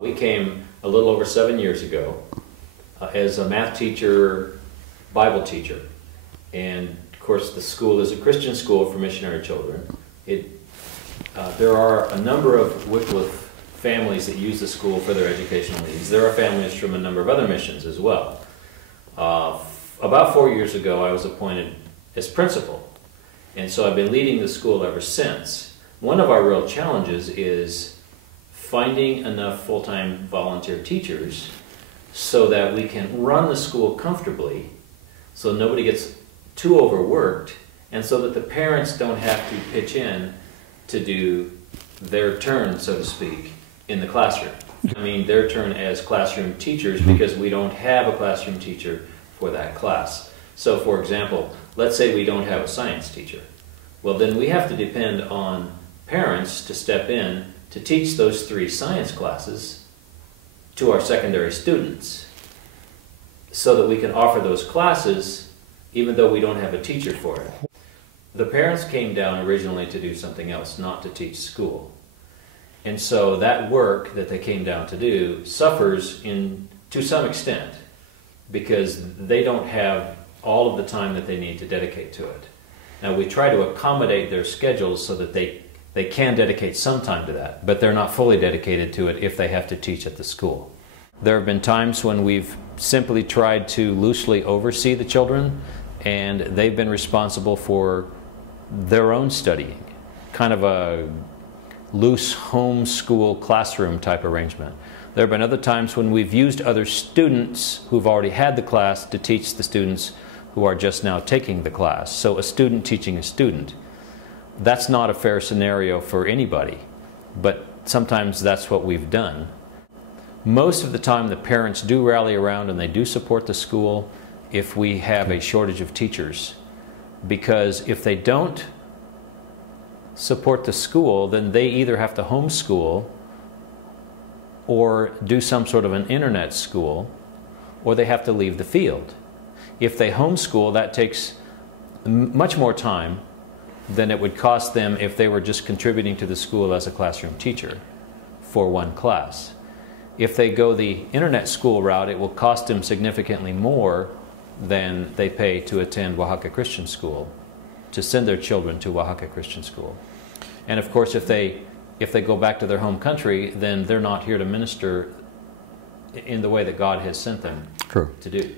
We came a little over 7 years ago as a math teacher, Bible teacher. And of course the school is a Christian school for missionary children. There are a number of Wycliffe families that use the school for their educational needs. There are families from a number of other missions as well. About 4 years ago I was appointed as principal, and so I've been leading the school ever since. One of our real challenges is finding enough full-time volunteer teachers so that we can run the school comfortably, so nobody gets too overworked, and so that the parents don't have to pitch in to do their turn, so to speak, in the classroom. I mean their turn as classroom teachers, because we don't have a classroom teacher for that class. So for example, let's say we don't have a science teacher. Well, then we have to depend on parents to step in to teach those 3 science classes to our secondary students, so that we can offer those classes even though we don't have a teacher for it. The parents came down originally to do something else, not to teach school. And so that work that they came down to do suffers to some extent, because they don't have all of the time that they need to dedicate to it. Now we try to accommodate their schedules so that they can dedicate some time to that, but they're not fully dedicated to it if they have to teach at the school. There have been times when we've simply tried to loosely oversee the children, and they've been responsible for their own studying, kind of a loose homeschool classroom type arrangement. There have been other times when we've used other students who've already had the class to teach the students who are just now taking the class. So a student teaching a student. That's not a fair scenario for anybody, but sometimes that's what we've done. Most of the time the parents do rally around and they do support the school if we have a shortage of teachers, because if they don't support the school, then they either have to homeschool or do some sort of an internet school, or they have to leave the field. If they homeschool, that takes much more time than it would cost them if they were just contributing to the school as a classroom teacher for one class. If they go the internet school route, it will cost them significantly more than they pay to attend Oaxaca Christian School, to send their children to Oaxaca Christian School. And of course, if they go back to their home country, then they're not here to minister in the way that God has sent them to do.